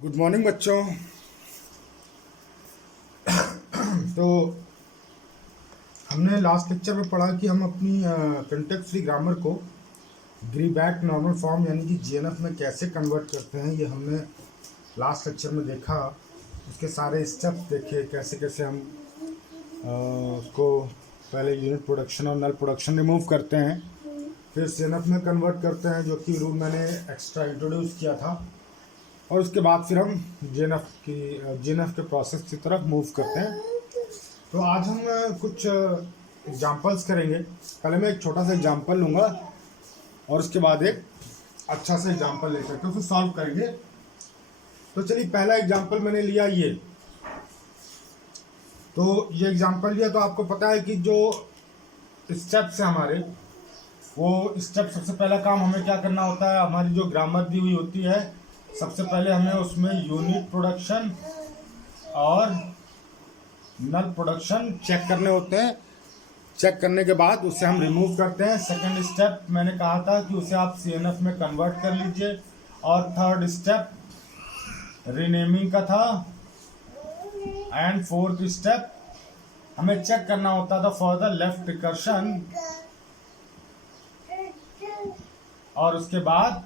Good morning बच्चों। तो हमने लास्ट लेक्चर में पढ़ा कि हम अपनी कंटेक्स्ट फ्री ग्रामर को ग्रीबैक नॉर्मल फॉर्म यानी कि जीएनएफ में कैसे कन्वर्ट करते हैं, ये हमने लास्ट लेक्चर में देखा। उसके सारे स्टेप्स देखे, कैसे कैसे हम उसको पहले यूनिट प्रोडक्शन और नल प्रोडक्शन रिमूव करते हैं, फिर सीएनएफ में कन्वर्ट करते हैं, जो कि रूल मैंने एक्स्ट्रा इंट्रोड्यूस किया था, और उसके बाद फिर हम जीएनएफ के प्रोसेस की तरफ मूव करते हैं। तो आज हम कुछ एग्जांपल्स करेंगे। पहले मैं एक छोटा सा एग्जांपल लूँगा और उसके बाद एक अच्छा सा एग्जांपल ले सकते हैं, फिर सॉल्व करेंगे। तो चलिए, पहला एग्जांपल मैंने लिया ये। तो ये एग्जांपल लिया तो आपको पता है कि जो स्टेप्स हैं हमारे, वो स्टेप सबसे पहला काम हमें क्या करना होता है, हमारी जो ग्रामर दी हुई होती है, सबसे पहले हमें उसमें यूनिट प्रोडक्शन और नल प्रोडक्शन चेक करने होते हैं। चेक करने के बाद उसे हम रिमूव करते हैं। सेकंड स्टेप मैंने कहा था कि उसे आप सीएनएफ में कन्वर्ट कर लीजिए। और थर्ड स्टेप रीनेमिंग का था। एंड फोर्थ स्टेप हमें चेक करना होता था फॉर द लेफ्ट रिकर्शन, और उसके बाद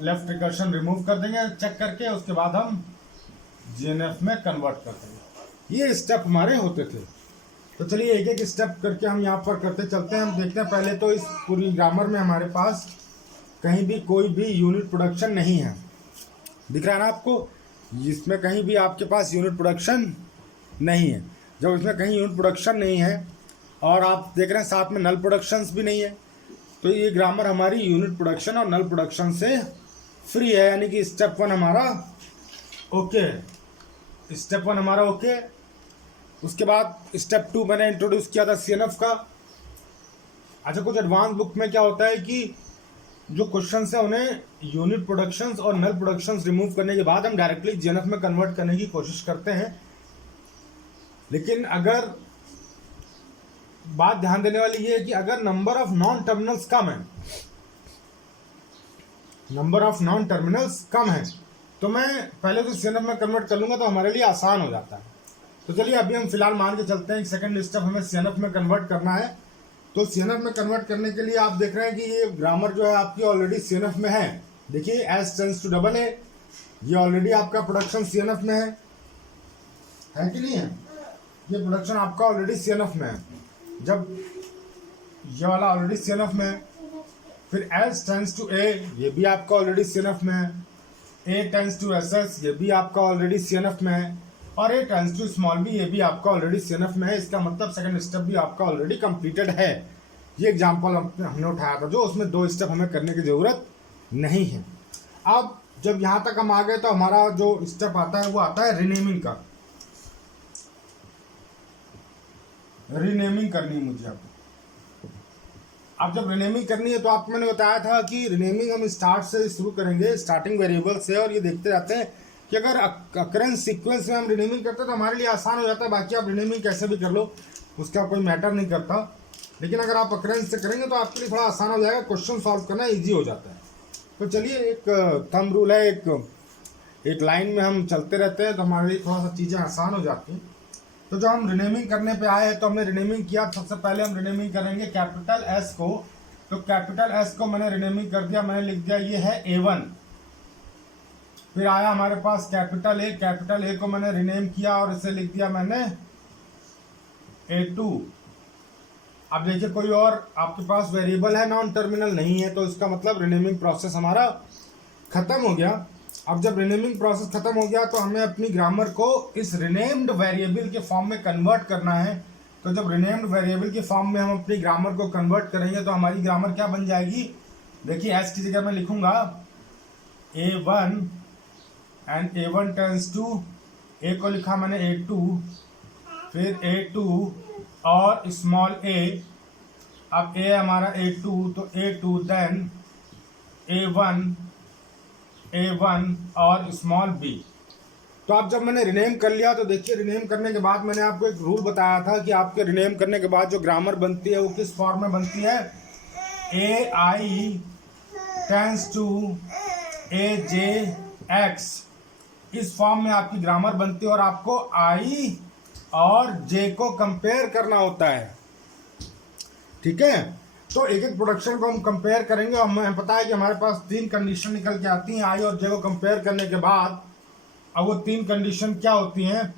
लेफ्ट रिकर्शन रिमूव कर देंगे चेक करके। उसके बाद हम जीएनएफ में कन्वर्ट कर देंगे। ये स्टेप हमारे होते थे। तो चलिए, एक एक स्टेप करके हम यहाँ पर करते चलते हैं। हम देखते हैं पहले तो इस पूरी ग्रामर में हमारे पास कहीं भी कोई भी यूनिट प्रोडक्शन नहीं है। दिख रहा है ना आपको, इसमें कहीं भी आपके पास यूनिट प्रोडक्शन नहीं है। जब इसमें कहीं यूनिट प्रोडक्शन नहीं है और आप देख रहे हैं साथ में नल प्रोडक्शंस भी नहीं है, तो ये ग्रामर हमारी यूनिट प्रोडक्शन और नल प्रोडक्शन से फ्री है। यानी कि स्टेप वन हमारा ओके, स्टेप वन हमारा ओके। उसके बाद स्टेप टू मैंने इंट्रोड्यूस किया था सीएनएफ का। अच्छा, कुछ एडवांस बुक में क्या होता है कि जो क्वेश्चन है उन्हें यूनिट प्रोडक्शंस और नल प्रोडक्शंस रिमूव करने के बाद हम डायरेक्टली जीएनएफ में कन्वर्ट करने की कोशिश करते हैं। लेकिन अगर बात ध्यान देने वाली ये है कि अगर नंबर ऑफ नॉन टर्मिनल्स कम है, नंबर ऑफ नॉन टर्मिनल्स कम है, तो मैं पहले तो सीएनएफ में कन्वर्ट कर लूंगा, तो हमारे लिए आसान हो जाता है। तो चलिए, अभी हम फिलहाल मान के चलते हैं सेकंड स्टेप हमें सीएनएफ में कन्वर्ट करना है। तो सीएनएफ में कन्वर्ट करने के लिए आप देख रहे हैं कि ये ग्रामर जो है आपकी ऑलरेडी सीएनएफ में है। देखिए, S tends to double A, ये ऑलरेडी आपका प्रोडक्शन सीएनएफ में है कि नहीं है? ये प्रोडक्शन आपका ऑलरेडी सीएनएफ में है। जब ये वाला ऑलरेडी सीएनएफ में है, फिर एस टेंस टू ए, ये भी आपका ऑलरेडी सीएनएफ में है। ए टेंस टू एस एस, ये भी आपका ऑलरेडी सीएनएफ में है। और ए टेंस टू स्मॉल बी, ये भी आपका ऑलरेडी सीएनएफ में है। इसका मतलब सेकंड स्टेप भी आपका ऑलरेडी कंप्लीटेड है। ये एग्जांपल हमने उठाया था, जो उसमें दो स्टेप हमें करने की जरूरत नहीं है। अब जब यहाँ तक हम आ गए, तो हमारा जो स्टेप आता है वो आता है रीनेमिंग का। रीनेमिंग करनी है मुझे आपको। अब जब रीनेमिंग करनी है तो आपको मैंने बताया था कि रीनेमिंग हम स्टार्ट से शुरू करेंगे, स्टार्टिंग वेरिएबल से, और ये देखते जाते हैं कि अगर अकरेंस सीक्वेंस में हम रीनेमिंग करते हैं तो हमारे लिए आसान हो जाता है। बाकी आप रीनेमिंग कैसे भी कर लो, उसका कोई मैटर नहीं करता। लेकिन अगर आप अकरेंस से करेंगे तो आपके लिए थोड़ा आसान हो जाएगा, क्वेश्चन सॉल्व करना ईजी हो जाता है। तो चलिए, एक थंब रूल है, एक लाइन में हम चलते रहते हैं तो हमारे लिए थोड़ा सा चीज़ें आसान हो जाती हैं। तो जो हम रीनेमिंग करने पे आए हैं, तो हमने रीनेमिंग किया। सबसे पहले हम रीनेमिंग करेंगे कैपिटल एस को। तो कैपिटल एस को मैंने रीनेमिंग कर दिया, मैंने लिख दिया ये है A1। फिर आया हमारे पास कैपिटल ए, कैपिटल ए को मैंने रीनेम किया और इसे लिख दिया मैंने A2। अब देखिए, कोई और आपके पास वेरिएबल है, नॉन टर्मिनल नहीं है, तो इसका मतलब रीनेमिंग प्रोसेस हमारा खत्म हो गया। अब जब रीनेमिंग प्रोसेस खत्म हो गया, तो हमें अपनी ग्रामर को इस रीनेम्ड वेरिएबल के फॉर्म में कन्वर्ट करना है। तो जब रीनेम्ड वेरिएबल के फॉर्म में हम अपनी ग्रामर को कन्वर्ट करेंगे, तो हमारी ग्रामर क्या बन जाएगी? देखिए, एस की जगह मैं लिखूंगा A1 and A1 tense to, ए को लिखा मैंने A2, फिर A2 और स्मॉल a। अब a हमारा A2, तो A2 देन A1 और स्मॉल b। तो अब जब मैंने रिनेम कर लिया, तो देखिए, रिनेम करने के बाद मैंने आपको एक रूल बताया था कि आपके रिनेम करने के बाद जो ग्रामर बनती है वो किस फॉर्म में बनती है? AI tends to AJ X इस फॉर्म में आपकी ग्रामर बनती है और आपको आई और जे को कंपेयर करना होता है। ठीक है, तो एक एक प्रोडक्शन को हम कंपेयर करेंगे और हमें पता है कि हमारे पास 3 कंडीशन निकल के आती हैं आई और जे को कंपेयर करने के बाद। अब वो 3 कंडीशन क्या होती हैं?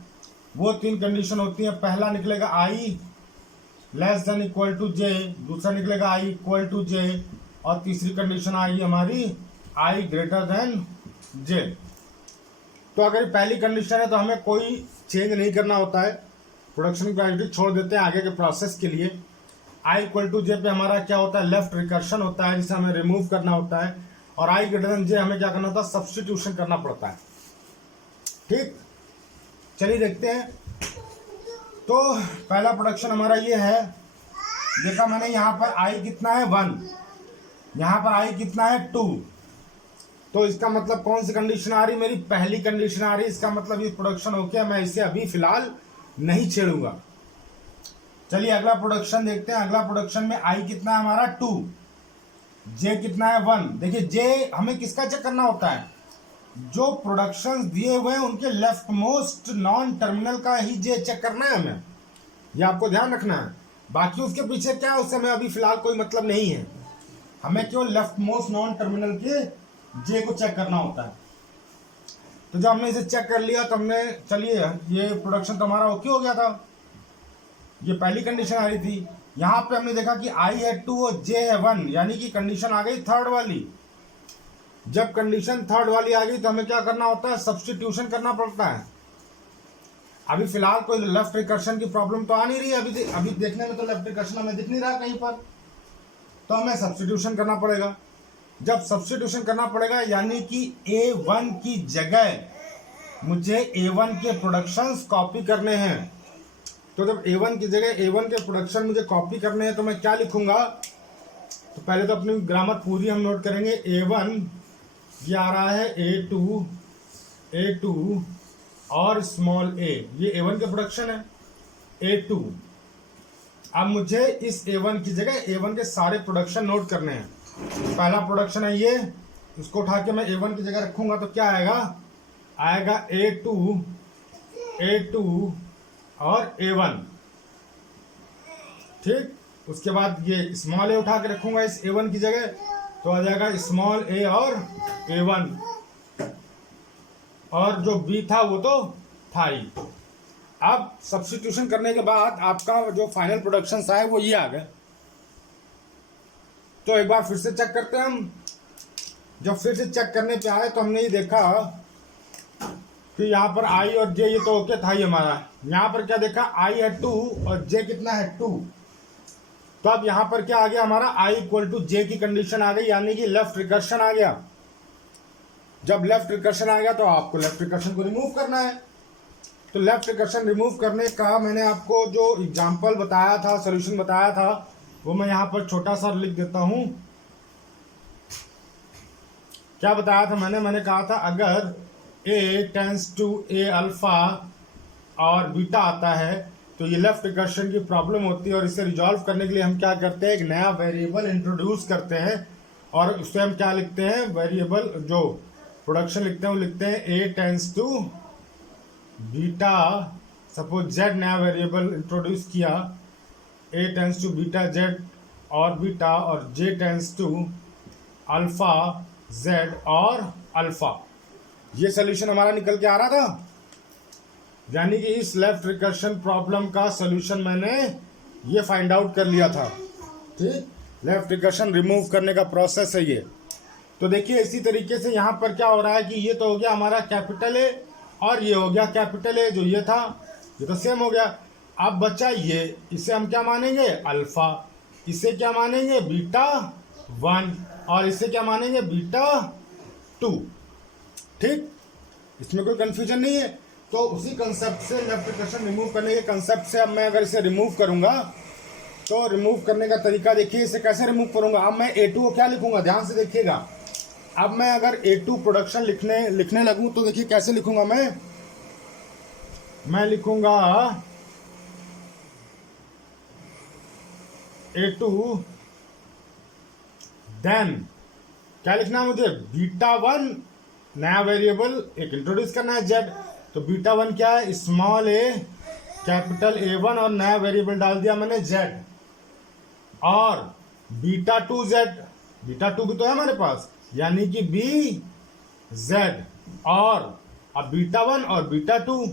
वो 3 कंडीशन होती हैं, पहला निकलेगा आई लेस देन इक्वल टू जे, दूसरा निकलेगा आई इक्वल टू जे, और तीसरी कंडीशन आई हमारी आई ग्रेटर देन जे। तो अगर ये पहली कंडीशन है तो हमें कोई चेंज नहीं करना होता है, प्रोडक्शन क्वालिटी छोड़ देते हैं आगे के प्रोसेस के लिए। आई इक्वल टू जे पे हमारा क्या होता है? लेफ्ट रिकर्शन होता है जिसे हमें रिमूव करना होता है, और आई ग्रेटर देन जे हमें क्या करना होता है? सब्स्टिट्यूशन करना पड़ता है। ठीक, चलिए देखते हैं। तो पहला प्रोडक्शन हमारा ये है, देखा मैंने यहाँ पर आई कितना है 1, यहाँ पर आई कितना है 2, तो इसका मतलब कौन सी कंडीशन आ रही? मेरी पहली कंडीशन आ रही। इसका मतलब ये प्रोडक्शन हो गया, मैं इसे अभी फिलहाल नहीं छेड़ूंगा। चलिए अगला प्रोडक्शन देखते हैं। अगला प्रोडक्शन में आई कितना है हमारा 2, जे कितना है 1। देखिए जे हमें किसका चेक करना होता है? जो प्रोडक्शन दिए हुए हैं उनके लेफ्ट मोस्ट नॉन टर्मिनल का ही जे चेक करना है हमें, ये आपको ध्यान रखना है। बाकी उसके पीछे क्या है उससे हमें अभी फिलहाल कोई मतलब नहीं है, हमें केवल लेफ्ट मोस्ट नॉन टर्मिनल के जे को चेक करना होता है। तो जब हमने इसे चेक कर लिया तो हमने, चलिए ये प्रोडक्शन तो हमारा ओके हो गया था, ये पहली कंडीशन आ रही थी। यहाँ पे हमने देखा कि आई है 2 और जे है 1, यानी कि कंडीशन आ गई थर्ड वाली। जब कंडीशन थर्ड वाली आ गई तो हमें क्या करना होता है? सब्स्टिट्यूशन करना पड़ता है। अभी फिलहाल कोई लेफ्ट रिकर्शन की प्रॉब्लम तो आ नहीं रही है, अभी देखने में तो लेफ्ट रिकर्शन हमें दिख नहीं रहा कहीं पर, तो हमें सब्स्टिट्यूशन करना पड़ेगा। जब सब्स्टिट्यूशन करना पड़ेगा यानी कि A1 की जगह मुझे A1 के प्रोडक्शंस कॉपी करने हैं। तो जब A1 की जगह A1 के प्रोडक्शन मुझे कॉपी करने हैं तो मैं क्या लिखूंगा? तो पहले तो अपनी ग्रामर पूरी हम नोट करेंगे। A1 ये आ रहा है A2 और स्मॉल a, ये A1 के प्रोडक्शन है। A2, अब मुझे इस A1 की जगह A1 के सारे प्रोडक्शन नोट करने हैं। पहला प्रोडक्शन है ये, इसको उठा के मैं A1 की जगह रखूंगा तो क्या आएगा? आएगा A2 और A1। ठीक, उसके बाद ये स्मॉल a उठा के रखूंगा इस A1 की जगह तो आ जाएगा स्मॉल a और A1, और जो B था वो तो था ही। अब सब्स्टिट्यूशन करने के बाद आपका जो फाइनल प्रोडक्शन आए वो ये आ गए। तो एक बार फिर से चेक करते हैं हम। जब फिर से चेक करने पे आए तो हमने ये देखा कि यहाँ पर आई और जे ये तो ओके था ही हमारा। यहाँ पर क्या देखा? आई है 2 और जे कितना है 2। तो अब यहाँ पर क्या आ गया हमारा? आई इक्वल टू जे की कंडीशन आ गई, यानी कि लेफ्ट रिकर्शन आ गया। जब लेफ्ट रिकर्शन आ गया तो आपको लेफ्ट रिकर्शन को रिमूव करना है। तो लेफ्ट रिकर्शन रिमूव करने का मैंने आपको जो एग्जांपल बताया था, सॉल्यूशन बताया था, वो मैं यहाँ पर छोटा सा लिख देता हूँ। क्या बताया था मैंने कहा था अगर a tends to a alpha और बीटा आता है तो ये लेफ्ट रिकर्शन की प्रॉब्लम होती है, और इसे रिजॉल्व करने के लिए हम क्या करते हैं? एक नया वेरिएबल इंट्रोड्यूस करते हैं, और उससे हम क्या लिखते हैं? वेरिएबल जो प्रोडक्शन लिखते हैं वो लिखते हैं a tends to beta. Suppose z नया वेरिएबल इंट्रोड्यूस किया, a tends to beta z और बीटा, और j tends to alpha z और अल्फा। ये सोल्यूशन हमारा निकल के आ रहा था, यानी कि इस लेफ्ट रिकर्शन प्रॉब्लम का सोल्यूशन मैंने ये फाइंड आउट कर लिया था। ठीक, लेफ्ट रिकर्शन रिमूव करने का प्रोसेस है ये। तो देखिए इसी तरीके से यहाँ पर क्या हो रहा है कि ये तो हो गया हमारा कैपिटल ए और ये हो गया कैपिटल ए, जो ये था ये तो सेम हो गया। अब बचा ये, इसे हम क्या मानेंगे? अल्फा। इसे क्या मानेंगे? बीटा 1, और इसे क्या मानेंगे? बीटा 2। ठीक, इसमें कोई कंफ्यूजन नहीं है। तो उसी कंसेप्ट से लेफ्ट रिकर्शन रिमूव करने के कंसेप्ट से अब मैं अगर इसे रिमूव करूंगा तो रिमूव करने का तरीका देखिए, इसे कैसे रिमूव करूंगा। अब मैं A2 को क्या लिखूंगा? ध्यान से देखिएगा। अब मैं अगर A2 प्रोडक्शन लिखने लगूं तो देखिए कैसे लिखूंगा मैं लिखूंगा A2 देन क्या लिखना है मुझे? बीटा 1 नया वेरिएबल एक इंट्रोड्यूस करना है जेड, तो बीटा वन क्या है, small A capital A one, और नया वेरिएबल डाल दिया मैंने जेड, और beta two Z, beta two भी तो है हमारे पास, यानी कि बी जेड, और अब बीटा वन और बीटा टू,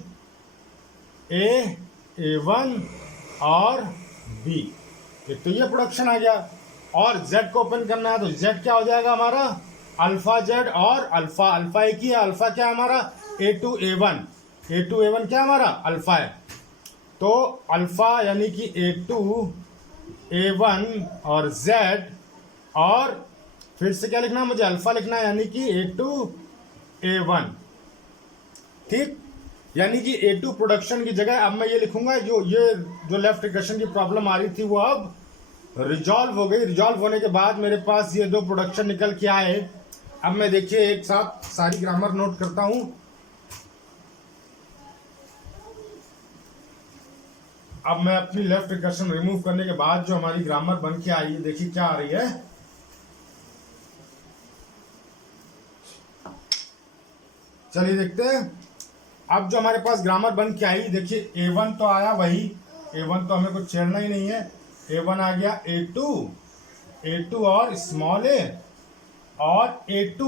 ए वन और बी, एक तो ये प्रोडक्शन आ गया। और z को ओपन करना है तो z क्या हो जाएगा हमारा, अल्फा z, और अल्फा अल्फा एक ही है, अल्फा क्या है हमारा, a2 a1, a2 a1 क्या हमारा अल्फा है, तो अल्फा यानी कि a2 a1 और z, और फिर से क्या लिखना है मुझे, अल्फा लिखना है, यानी कि a2 a1, ठीक। यानी कि A2 प्रोडक्शन की जगह अब मैं ये लिखूंगा, जो लेफ्ट इक्वेशन की प्रॉब्लम आ रही थी वो अब रिजॉल्व हो गई। रिजॉल्व होने के बाद मेरे पास ये दो प्रोडक्शन निकल के आए। अब मैं देखिए एक साथ सारी ग्रामर नोट करता हूं। अब मैं अपनी लेफ्ट इक्वेशन रिमूव करने के बाद जो हमारी ग्रामर बन के आई, देखिए क्या आ रही है। चलिए देखते हैं। अब जो हमारे पास ग्रामर बन के आई, देखिए A1 तो आया वही, A1 तो हमें कुछ छेड़ना ही नहीं है, A1 आ गया, A2 और स्मॉल ए, और A2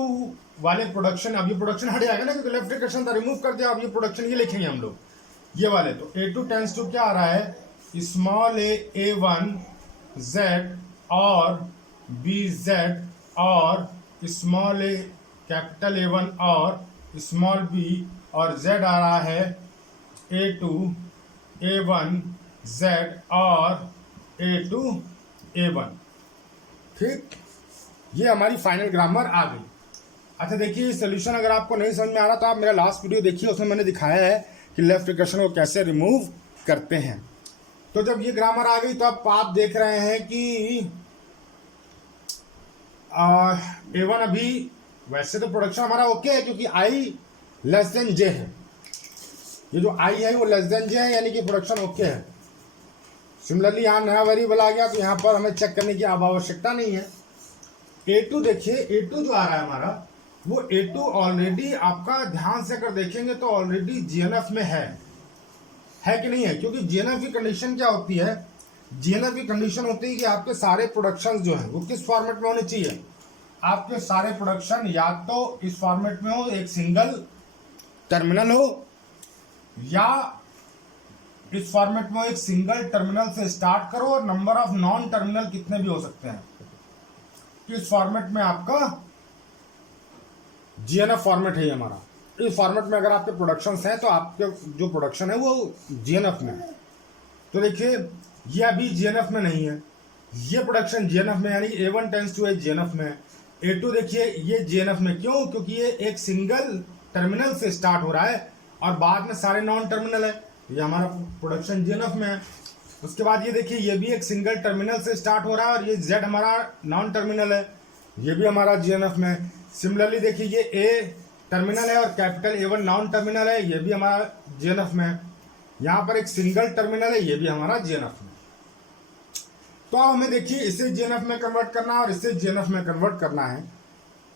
वाले प्रोडक्शन, अब ये प्रोडक्शन हट जाएगा ना, क्योंकि लेफ्ट इक्वेशन था, रिमूव कर दिया। अब ये प्रोडक्शन ये लिखेंगे हम लोग, ये वाले। तो A2 टेंस टू क्या आ रहा है, स्मॉल ए A1 Z और BZ, और स्मॉल ए कैपिटल A1 और स्मॉल b, और z आ रहा है A2 A1 Z और A2 A1, ठीक। ये हमारी फाइनल ग्रामर आ गई। अच्छा देखिए सोल्यूशन अगर आपको नहीं समझ में आ रहा तो आप मेरा लास्ट वीडियो देखिए, उसमें मैंने दिखाया है कि लेफ्ट इक्वेशन को कैसे रिमूव करते हैं। तो जब ये ग्रामर आ गई तो अब आप देख रहे हैं कि A1 अभी वैसे तो प्रोडक्शन हमारा ओके है, क्योंकि I लेस देन जे है, ये जो I है वो लेस देन जे है, यानी कि प्रोडक्शन ओके है। सिमिलरली यहाँ नया वेरिएबल आ गया तो यहाँ पर हमें चेक करने की आवश्यकता नहीं है। A2 देखिए, A2 जो आ रहा है हमारा, वो A2 ऑलरेडी आपका ध्यान से अगर देखेंगे तो ऑलरेडी GNF में है कि नहीं है, क्योंकि GNF की कंडीशन क्या होती है, GNF की कंडीशन होती है कि आपके सारे प्रोडक्शन जो है वो किस फॉर्मेट में होने चाहिए, आपके सारे प्रोडक्शन या तो इस फॉर्मेट में हो, एक सिंगल टर्मिनल हो, या इस फॉर्मेट में एक सिंगल टर्मिनल से स्टार्ट करो और नंबर ऑफ नॉन टर्मिनल कितने भी हो सकते हैं। इस फॉर्मेट में आपका GNF फॉर्मेट है हमारा। इस फॉर्मेट में अगर आपके प्रोडक्शंस हैं तो आपके जो प्रोडक्शन है वो GNF में है। तो देखिए ये अभी GNF में नहीं है, ये प्रोडक्शन GNF में, यानी A1 टेंस टू GNF में। A2 देखिए ये GNF में, क्यों, क्योंकि ये एक सिंगल टर्मिनल से स्टार्ट हो रहा है और बाद में सारे नॉन टर्मिनल है, ये हमारा प्रोडक्शन GNF में है। उसके बाद ये देखिए ये भी एक सिंगल टर्मिनल से स्टार्ट हो रहा है और ये Z हमारा नॉन टर्मिनल है, ये भी हमारा GNF में है। सिमिलरली देखिए ये A टर्मिनल है और कैपिटल A1 नॉन टर्मिनल है, ये भी हमारा GNF में है। यहाँ पर एक सिंगल टर्मिनल है, ये भी हमारा GNF में। तो अब हमें देखिए इसे GNF में कन्वर्ट करना है और इसे GNF में कन्वर्ट करना है।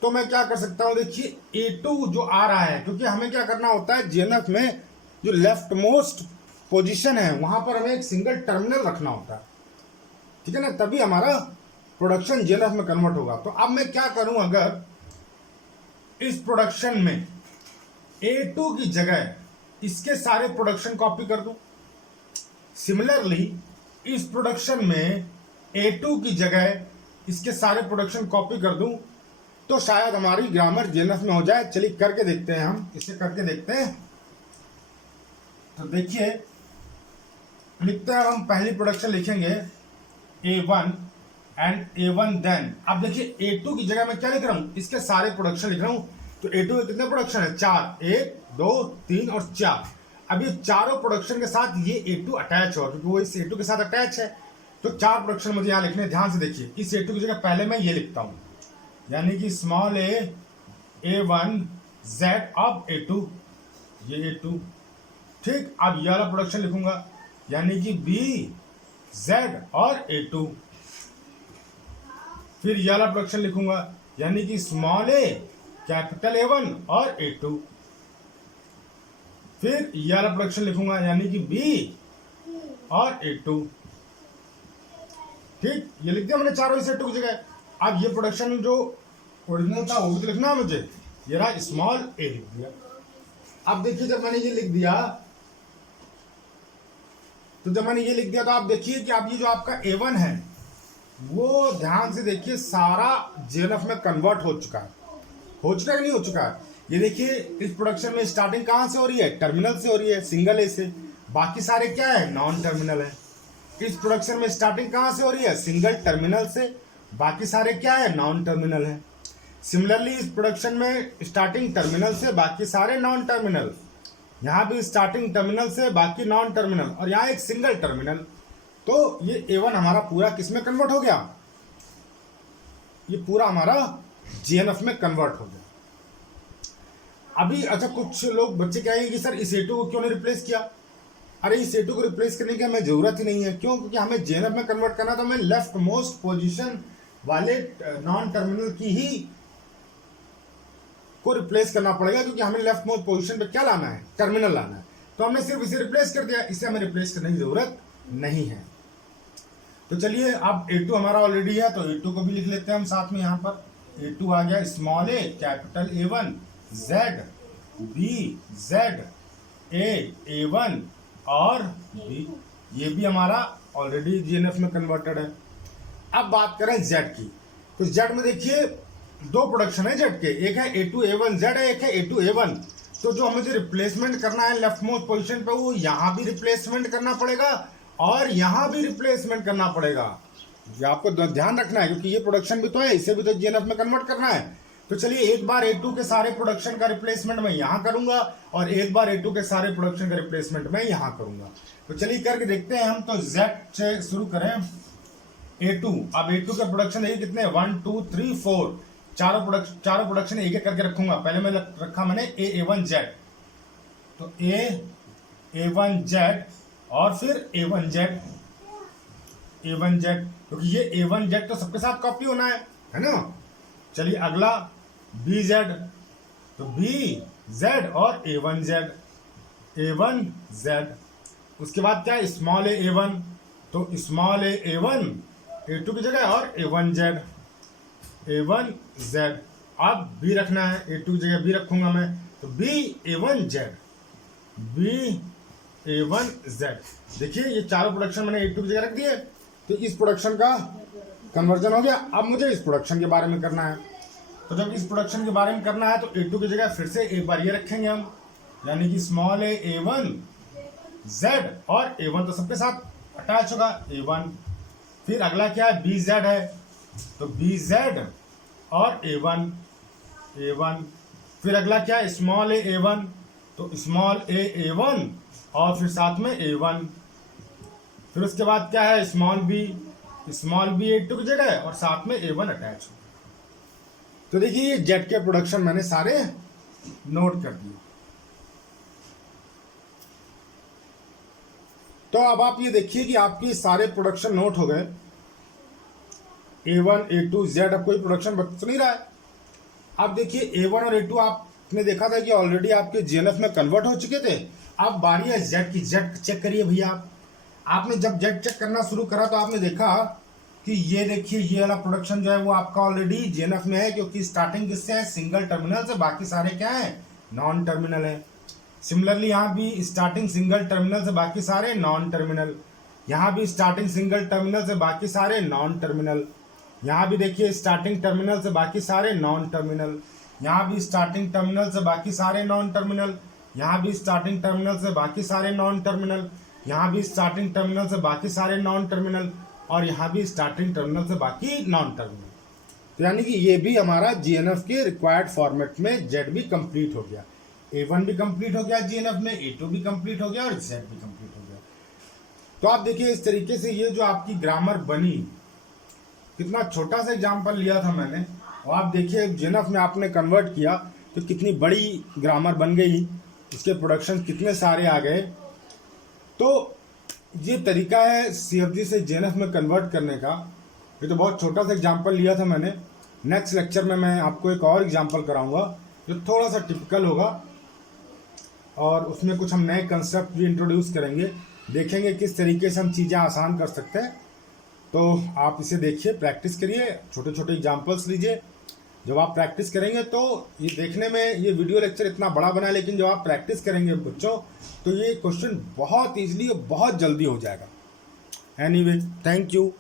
तो मैं क्या कर सकता हूँ, देखिए A2 जो आ रहा है, क्योंकि हमें क्या करना होता है GNF में जो लेफ्ट मोस्ट पोजीशन है वहां पर हमें एक सिंगल टर्मिनल रखना होता है, ठीक है ना, तभी हमारा प्रोडक्शन GNF में कन्वर्ट होगा। तो अब मैं क्या करूं, अगर इस प्रोडक्शन में A2 की जगह इसके सारे प्रोडक्शन कॉपी कर दूं, सिमिलरली इस प्रोडक्शन में A2 की जगह इसके सारे प्रोडक्शन कॉपी कर दूं, तो शायद हमारी ग्रामर GNF में हो जाए। चलिए करके देखते हैं, हम इसे करके देखते हैं। तो देखिए लिखते हैं, हम पहली प्रोडक्शन लिखेंगे A1 एंड A1 देन। अब देखिए A2 की जगह मैं क्या लिख रहा हूं, इसके सारे प्रोडक्शन लिख रहा हूं। तो A2 में कितने प्रोडक्शन है, 4, 1 2 3 और 4। अब ये चारों प्रोडक्शन के साथ ये A2 अटैच हो, क्योंकि वो इस A2 के साथ अटैच है। तो 4 प्रोडक्शन मुझे यहाँ लिखने, ध्यान से देखिए। इस A2 की जगह पहले मैं ये लिखता हूँ, यानी कि स्मॉल a A1 Z अब A2, ये A2, ठीक। अब ये वाला प्रोडक्शन लिखूंगा, यानी कि B Z और A2। फिर ये वाला प्रोडक्शन लिखूंगा, यानी कि स्मॉल a कैपिटल A1 और A2। फिर ये वाला प्रोडक्शन लिखूंगा यानी कि B और A2। ठीक, ये लिख दिया मैंने चारों इस A2 की जगह। अब ये प्रोडक्शन जो ओरिजिनल था वो भी तो लिखना है मुझे, ये रहा स्मॉल a लिख दिया। अब देखिए जब मैंने ये लिख दिया तो आप देखिए कि अब ये जो आपका A1 है वो ध्यान से देखिए सारा JNF में कन्वर्ट हो चुका है। हो चुका है कि नहीं हो चुका है? ये देखिए इस प्रोडक्शन में स्टार्टिंग कहाँ से हो रही है? टर्मिनल से हो रही है, सिंगल ए से। बाकी सारे क्या है? नॉन टर्मिनल है। इस प्रोडक्शन में स्टार्टिंग कहाँ से हो रही है? सिंगल टर्मिनल से। बाकी सारे क्या है? नॉन टर्मिनल है। सिमिलरली इस प्रोडक्शन में स्टार्टिंग टर्मिनल से, बाकी सारे नॉन टर्मिनल। यहाँ भी स्टार्टिंग टर्मिनल से, बाकी नॉन टर्मिनल, और यहाँ एक सिंगल टर्मिनल। तो ये A1 हमारा पूरा किस में कन्वर्ट हो गया? ये पूरा हमारा JNF में कन्वर्ट हो गया। अभी अच्छा कुछ लोग बच्चे कहेंगे कि सर इस A2 को क्यों नहीं रिप्लेस किया? अरे इस A2 को रिप्लेस करने की हमें जरूरत ही नहीं है। क्यों? क्योंकि हमें JNF में कन्वर्ट करना तो हमें लेफ्ट मोस्ट पोजीशन वाले नॉन टर्मिनल की ही को रिप्लेस करना पड़ेगा, क्योंकि हमें लेफ्ट मोस्ट पोजीशन पे क्या लाना है? टर्मिनल लाना है। तो हमने सिर्फ इसे रिप्लेस कर दिया, इसे हमें रिप्लेस करने की जरूरत नहीं है। तो चलिए अब A2 हमारा ऑलरेडी है तो A2 को भी लिख लेते हैं हम साथ में। यहाँ पर A2 आ गया small a capital A1 Z B Z A A1 और B, ये भी हमारा ऑलरेडी JNF में कन्वर्टेड है। अब बात करें Z की, तो Z में देखिए दो प्रोडक्शन है Z के, एक है A2 A1 Z है, एक है A2 A1। तो जो हमें जो रिप्लेसमेंट करना है लेफ्ट मोस्ट पोजीशन पे, वो यहाँ भी रिप्लेसमेंट करना पड़ेगा और यहाँ भी रिप्लेसमेंट करना पड़ेगा। ये आपको ध्यान रखना है, क्योंकि ये प्रोडक्शन भी तो है, इसे भी तो JNF में कन्वर्ट करना है। तो चलिए एक बार A2 के सारे प्रोडक्शन का रिप्लेसमेंट मैं यहाँ करूंगा और एक बार A2 के सारे प्रोडक्शन का रिप्लेसमेंट मैं यहाँ करूंगा। तो चलिए करके देखते हैं हम। तो Z से शुरू करें A2। अब A2 के प्रोडक्शन देखिए कितने, 1 2 3 4, चारों प्रोडक्शन एक एक करके रखूंगा। पहले मैं रखा मैंने A1Z, तो A1Z और फिर A1Z, क्योंकि ये A1Z तो सबके साथ कॉपी होना है ना। चलिए अगला BZ, तो BZ और A1Z। उसके बाद क्या है? स्मॉल a A1, तो स्मॉल a A1 A2 की जगह और A1Z। अब B रखना है, A2 की जगह B रखूंगा मैं, तो B A1Z। देखिए ये चारों प्रोडक्शन मैंने A2 की जगह रख दिए, तो इस प्रोडक्शन का कन्वर्जन हो गया। अब मुझे इस प्रोडक्शन के बारे में करना है। तो जब इस प्रोडक्शन के बारे में करना है तो A2 की जगह फिर से एक बार ये रखेंगे हम, यानी कि स्मॉल a A1Z और A1 तो सबके साथ अटैच होगा A1। फिर अगला क्या है? BZ है, तो BZ और A1। फिर अगला क्या है? स्मॉल a A1, तो स्मॉल a A1 और फिर साथ में A1। फिर उसके बाद क्या है? स्मॉल b A2 की जगह और साथ में A1 अटैच हो। तो देखिए ये Z के प्रोडक्शन मैंने सारे नोट कर दिए। तो अब आप ये देखिए कि आपके सारे प्रोडक्शन नोट हो गए, A1 A2 Z। अब कोई प्रोडक्शन बच नहीं रहा है। अब देखिए A1 और A2 आपने देखा था कि ऑलरेडी आपके JNF में कन्वर्ट हो चुके थे। अब बारी है Z की। Z चेक करिए भैया आप। आपने जब Z चेक करना शुरू करा तो आपने देखा कि ये देखिए ये वाला प्रोडक्शन जो है वो आपका ऑलरेडी JNF में है, क्योंकि स्टार्टिंग किससे है? सिंगल टर्मिनल से। बाकी सारे क्या है? नॉन टर्मिनल है। सिमिलरली यहाँ भी स्टार्टिंग सिंगल टर्मिनल से, बाकी सारे नॉन टर्मिनल। यहाँ भी स्टार्टिंग सिंगल टर्मिनल से, बाकी सारे नॉन टर्मिनल। यहाँ भी देखिए स्टार्टिंग टर्मिनल से, बाकी सारे नॉन टर्मिनल। यहाँ भी स्टार्टिंग टर्मिनल से, बाकी सारे नॉन टर्मिनल। यहाँ भी स्टार्टिंग टर्मिनल से, बाकी सारे नॉन टर्मिनल। यहाँ भी स्टार्टिंग टर्मिनल से, बाकी सारे नॉन टर्मिनल, और यहाँ भी स्टार्टिंग टर्मिनल से बाकी नॉन टर्मिनल। तो यानी कि ये भी हमारा JNF के रिक्वायर्ड फॉर्मेट में Z भी कंप्लीट हो गया। A1 भी कंप्लीट हो गया JNF में, A2 भी कंप्लीट हो गया और Z भी कंप्लीट हो गया। तो आप देखिए इस तरीके से ये जो आपकी ग्रामर बनी, कितना छोटा सा एग्जाम्पल लिया था मैंने, और आप देखिए JNF में आपने कन्वर्ट किया तो कितनी बड़ी ग्रामर बन गई, उसके प्रोडक्शन कितने सारे आ गए। तो ये तरीका है CFG से JNF में कन्वर्ट करने का। ये तो बहुत छोटा सा एग्जांपल लिया था मैंने, नेक्स्ट लेक्चर में मैं आपको एक और एग्जांपल कराऊंगा जो थोड़ा सा टिपिकल होगा और उसमें कुछ हम नए कंसेप्ट भी इंट्रोड्यूस करेंगे, देखेंगे किस तरीके से हम चीज़ें आसान कर सकते हैं। तो आप इसे देखिए, प्रैक्टिस करिए, छोटे छोटे एग्जांपल्स लीजिए। जब आप प्रैक्टिस करेंगे तो ये देखने में ये वीडियो लेक्चर इतना बड़ा बना है, लेकिन जब आप प्रैक्टिस करेंगे बच्चों तो ये क्वेश्चन बहुत ईजिली बहुत जल्दी हो जाएगा। Anyway, thank you.